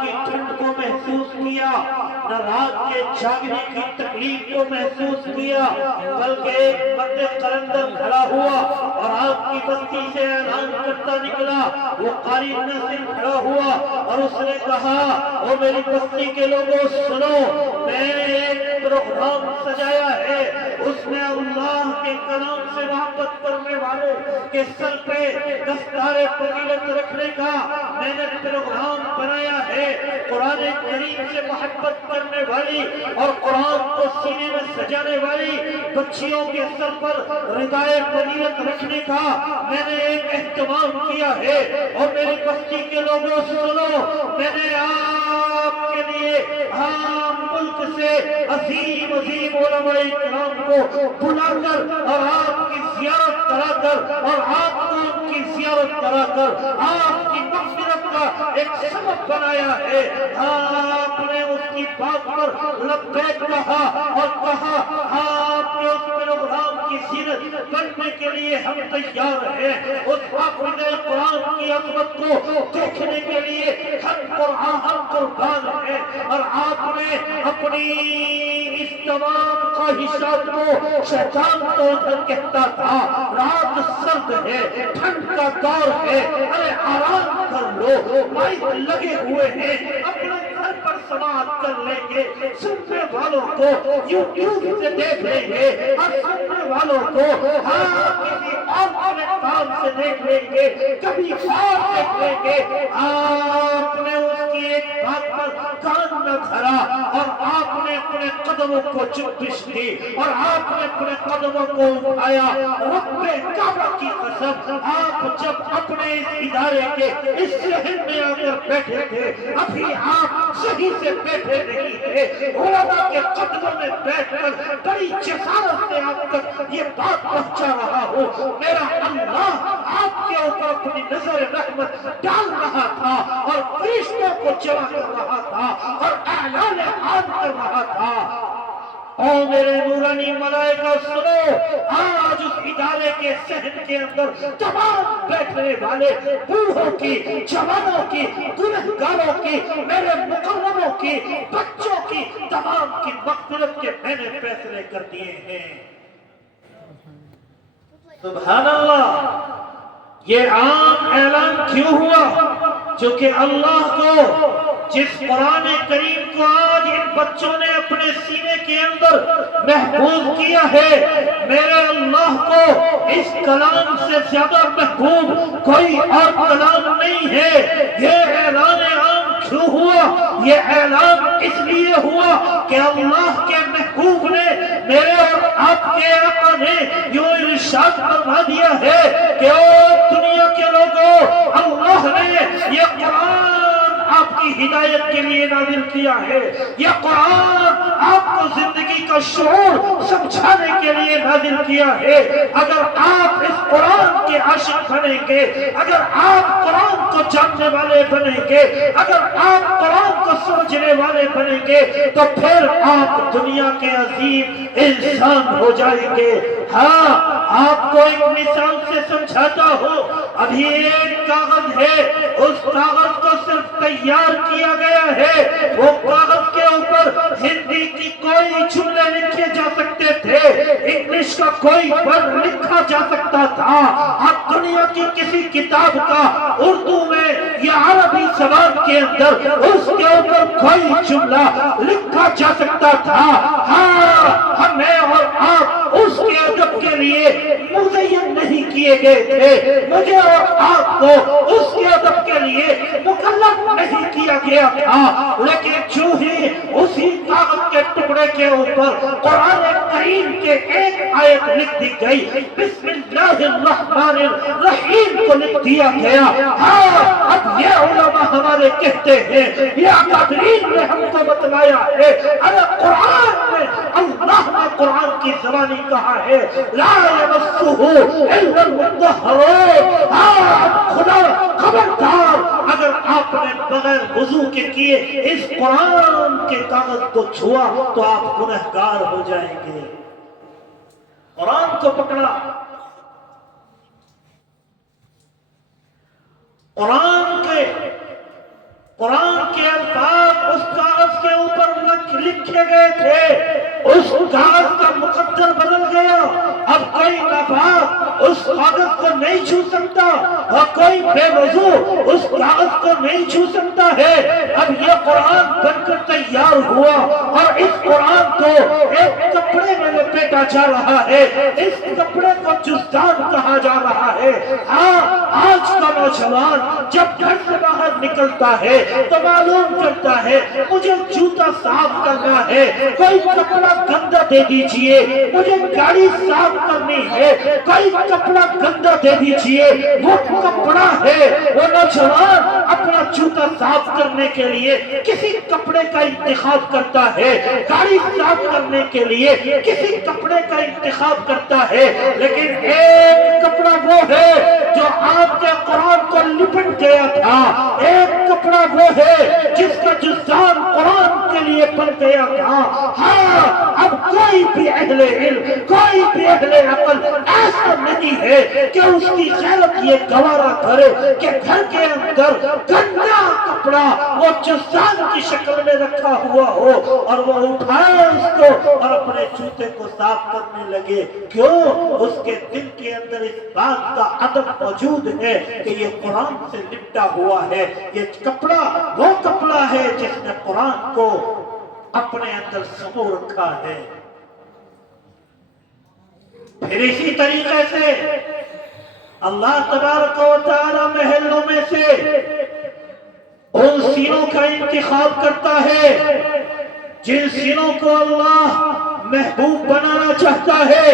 کی ٹھنڈ کو محسوس کیا، نہ رات کے جاگنے کی تکلیف کو محسوس کیا، بلکہ ایک مرد قلندر کھڑا ہوا اور آپ کی بستی سے اعلان کرتا نکلا۔ وہ قاری ناصر کھڑا ہوا اور اس نے کہا، او میری بستی کے لوگوں سنو، میں نے ایک پروگرام سجایا ہے، اس میں اللہ کے کلام سے محبت کرنے والے کے سر پہ دستار فضیلت رکھنے کا میں نے پروگرام بنایا ہے۔ قرآن کریم سے محبت کرنے والی اور قرآن کو سینے میں سجانے والی بچیوں کے سر پر ردائے فضیلت رکھنے کا میں نے ایک اہتمام کیا ہے۔ اور میری بستی کے لوگوں سنو، میں نے آپ کے لیے عام ملک سے عظیم عظیم علماء کرام کو بلا کر اور آپ کی زیارت کرا کر اور آپ کو ان کی زیارت کرا کر آپ کی مغفرت کا ایک سبب بنایا ہے۔ آپ نے اس کی بات پر لبیک کہا اور کہا آپ کے اس پروگرام کی زینت کرنے کے لیے ہم تیار ہیں، اس حافظ قرآن کی عظمت کو دیکھنے کے لیے ہم قربان ہیں۔ اور آپ نے اپنی اس تمام خواہشات کو، شیطان تو ادھر کہتا تھا رات سرد ہے، ٹھنڈ کا دور ہے، ارے آرام کر لو، مائک لگے ہوئے ہیں، اپنے گھر پر سماعت کر لیں گے، سننے والوں کو یوٹیوب سے دیکھ لیں گے اور سننے والوں کو کسی اور پلیٹفارم سے دیکھ لیں گے، کبھی اور دیکھ لیں گے۔ آپ نے اس کی ایک بات پر کان نہ دھرا اور آپ نے اپنے قدموں کو چپش دی اور آپ نے اپنے قدموں کو اٹھایا۔ رب کعبہ کی قسم، آپ جب اپنے اس ادارے کے اس صحن میں آ کر بیٹھے تھے، ابھی آپ صحیح سے بیٹھے نہیں تھے، علماء کے قدموں میں بیٹھ کر بڑی جسارت سے آپ تک یہ بات پہنچا رہا ہوں، میرا اللہ آپ کے اوپر اپنی نظر رحمت ڈال رہا تھا اور فرشتوں کو جمع کر رہا تھا اور اعلان عام کر رہا تھا۔ او میرے نورانی ملائکہ سنو، آج اس ادارے کے صحن کے اندر تمام بیٹھنے والے بوڑھوں کی، جوانوں کی، گنہگاروں کی، میرے مقربوں کی، بچوں کی، تمام کی مغفرت کے میں نے فیصلے کر دیے ہیں۔ سبحان اللہ! یہ عام اعلان کیوں ہوا؟ جو کہ اللہ کو، جس قرآن کریم کو آج ان بچوں نے اپنے سینے کے اندر محفوظ کیا ہے، میرے اللہ کو اس کلام سے زیادہ محبوب کوئی اور کلام نہیں ہے۔ یہ اعلان عام کیوں ہوا؟ یہ اعلان اس لیے ہوا کہ اللہ کے محبوب نے، میرے اور آپ کے آقا نے یوں ارشاد فرما دیا ہے کہ او دنیا کے لوگوں، اللہ نے یہ قرآن آپ کی ہدایت کے لیے نازل کیا ہے، یہ قرآن آپ کو زندگی کا شعور سمجھانے کے لیے نازل کیا ہے۔ اگر آپ اس قرآن کے عاشق بنیں گے، اگر آپ قرآن کو جاننے والے بنیں گے، اگر آپ قرآن کو سمجھنے والے بنیں گے، تو پھر آپ دنیا کے عظیم انسان ہو جائیں گے۔ ہاں، آپ کو ایک مثال سے سمجھاتا ہوں۔ ابھی ایک کاغذ ہے، اس کاغذ کو صرف تیار کیا گیا ہے، وہ کاغذ کے اوپر ہندی کی کوئی جملے لکھے جا سکتے تھے، انگلش کا کوئی ورڈ لکھا جا سکتا تھا، اب دنیا کی کسی کتاب کا اردو میں یا عربی زبان کے اندر اس کے اوپر کوئی جملہ لکھا جا سکتا تھا۔ ہاں، ہمیں اور آپ اس کے ادب کے لیے مزین نہیں کیے گئے تھے، مجھے اور آپ کو اس کے ادب کے لیے مکلف نہیں کیا گیا تھا، لیکن جو ہی اسی کاغذ کے ٹکڑے کے اوپر قرآن کریم کے ایک آیت لکھ دی گئی، بسم اللہ الرحمن الرحیم کو لکھ دیا گیا۔ ہاں، اب یہ علماء ہمارے کہتے ہیں، یہ اکابرین نے ہم کو بتلایا ہے، ارے قرآن میں اللہ نے قرآن کی زبانی کہا ہے، لا یمسہ الا المطہرون۔ خدا خبردار، اگر آپ نے بغیر وضو کے کیے اس قرآن کے کاغذ کو چھوا تو آپ گنہگار ہو جائیں گے۔ قرآن کو پکڑا، قرآن کے لکھے گئے تھے اس کاغذ کا مقدر بدل گیا. اب کوئی ناپاک اس کاغذ کو نہیں چھو سکتا اور کوئی بے وضو اس کاغذ کو نہیں چھو سکتا ہے. اب یہ قرآن بن کر تیار ہوا اور اس قرآن کو ایک کپڑے میں لپیٹا جا رہا ہے. اس کپڑے کو جزدان کہا جا رہا ہے. ہاں آج کا نوجوان جب گھر سے باہر نکلتا ہے تو معلوم کرتا ہے مجھے جوتا صاف کرنا ہے, کوئی کپڑا گندا دے دیجئے, مجھے گاڑی صاف کرنی ہے, کوئی کپڑا گندا دے دیجئے. وہ کپڑا ہے. وہ نوجوان اپنا جوتا صاف کرنے کے لیے کسی کپڑے کا انتخاب کرتا ہے, گاڑی صاف کرنے کے لیے کسی کپڑے کا انتخاب کرتا ہے. لیکن ایک کپڑا وہ ہے جو آپ کے قرآن کو لپٹ گیا تھا. ایک کپڑا وہ ہے جس کا جزدان قرآن کے لیے بن گیا تھا. ہاں اب کوئی بھی اہل علم, کوئی بھی اہل عقل ایسا نہیں ہے کہ اس کی غیرت یہ گوارا کرے کہ گھر کے اندر گندا کپڑا وہ جزدان کی شکل میں رکھا ہوا ہو اور وہ اٹھائے اس کو اور اپنے جوتے کو صاف کرنے لگے. کیوں؟ اس کے دل کے اندر اس بات کا ادب موجود ہے کہ یہ قرآن سے لپٹا ہوا ہے. یہ کپڑا وہ کپڑا ہے جس نے قرآن کو اپنے اندر سمو رکھا ہے. پھر اسی طریقے سے اللہ تبارک و تعالی محلوں میں سے ان سینوں کا انتخاب کرتا ہے جن سینوں کو اللہ محبوب بنانا چاہتا ہے.